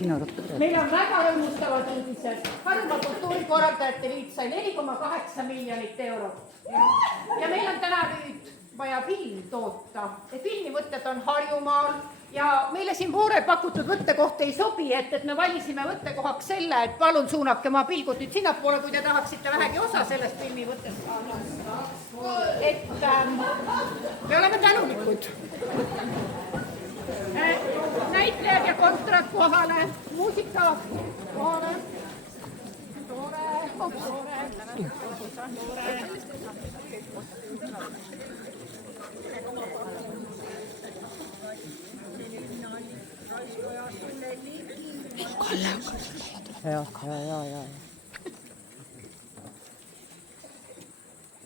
Meil on väga rõõmustavad uudised. Harjumaa kultuurikorraldajate liit sai 4,8 miljonit eurot. Ja meil on täna nüüd vaja film toota. Filmivõtted on Harjumaal ja meile siin Voore pakutud võttekoht ei sobi, et me valisime võttekohaks selle, et palun suunake oma pilgud nüüd sinnapoole, kui te tahaksite vähegi osa sellest filmivõttest saada. Et me oleme tänulikud. Näitlejad ja kontrad kohale, muusika kohale. Toore. Ja.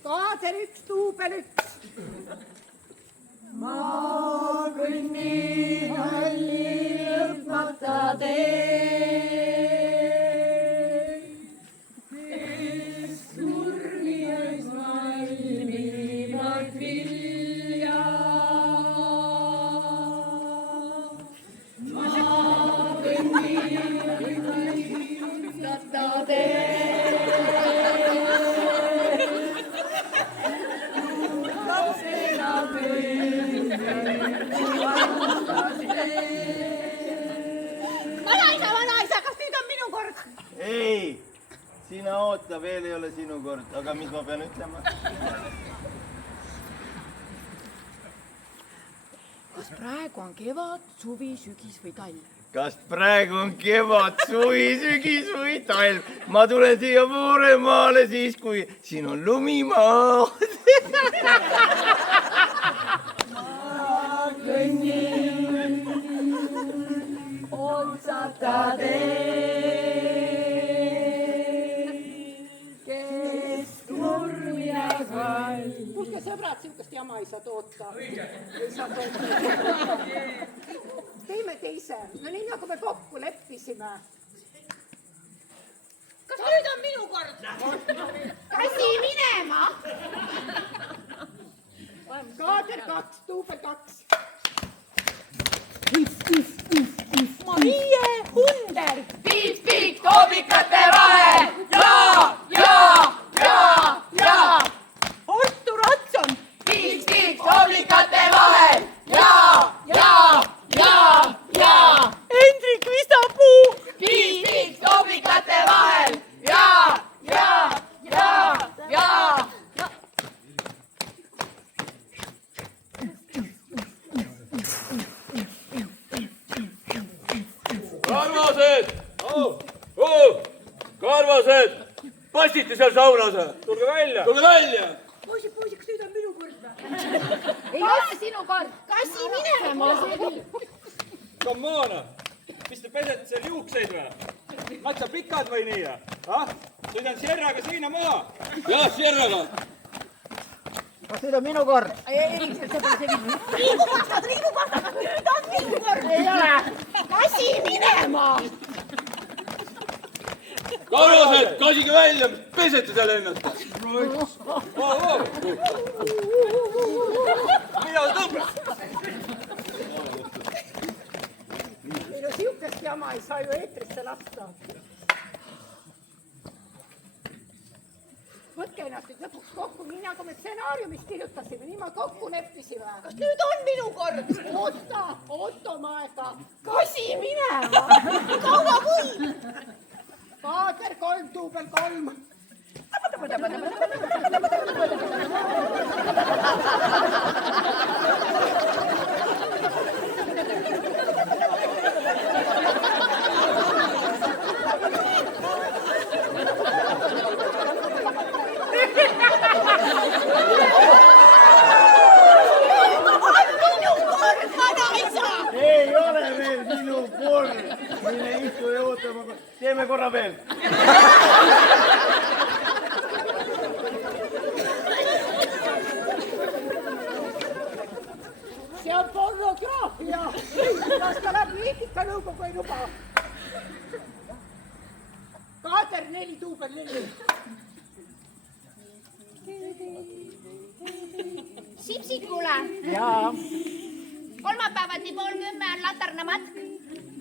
Kaader 1, duubel 1. Ma kõnnin halli lõpmata teed, kes surnies valmivad vilja. Ma kõnnin halli lõpmata teed. Vanaisa, kas nüüd on minu kord? Ei, sina oota, veel ei ole sinu kord, aga mis ma pean ütlema? Kas praegu on kevad, suvi, sügis või talv? Kas praegu on kevad, suvi, sügis või talv? Ma tulen siia Vooremaale siis, kui siin on lumimaa. Kõnnin otsata teed, kes nurmias valmis. Kuulge sõbrad, siukest jama ei saa toota. Teeme teise, no nii nagu me kokku leppisime. Kas nüüd on minu kord? Käsi minema! Kaader 2, duubel 2. Marie Hunder. Piip, koobikate vahel. Ja. Artur Atson. Piip, koobikate vahel. Ja. Hendrik Vistapuu. Piip, koobikate vahel. Ja. Karvased! Passite seal saunas! Tulge välja! Poisid, kas nüüd on minu kord või? Ei ole sinu kord! Kassi minema! Kammaana! Mis te pesete seal juukseid või? Matsa pikad või nii? Sõidan Sierraga seina maa! Jah, Sierraga! Kas nüüd on minu kord? Riibupastad! Nüüd on minu kord! Ei ole! Kassi minema! Karvased! Kasige välja! Pesete seal ennast! Mida tõmbad? Ei no siukest jama ei saa ju eetrisse lasta. Võtke ennast nüüd lõpuks kokku, nii nagu me stsenaariumis kirjutasime, nii me kokku leppisime. Kas nüüd on minu kord? Oota oma aega. Kasi minema! Kaua kui? Kaader 3, duubel 3. Ei ole veel minu kord. Mine istu ja ootama. Teeme korra veel. See on pornograafia. Kas ta läbi eetikanõukogu ei luba? Kaader 4, duubel 4. Sipsikule. Jaa. Kolmapäev Satarnamatk.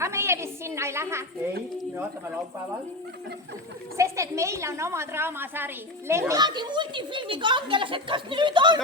Aga meie vist sinna ei lähe. ei, me vaatame laupäeval. Sest et meil on oma draamasari. Lemmadi multifilmi kangelased, kas nüüd on?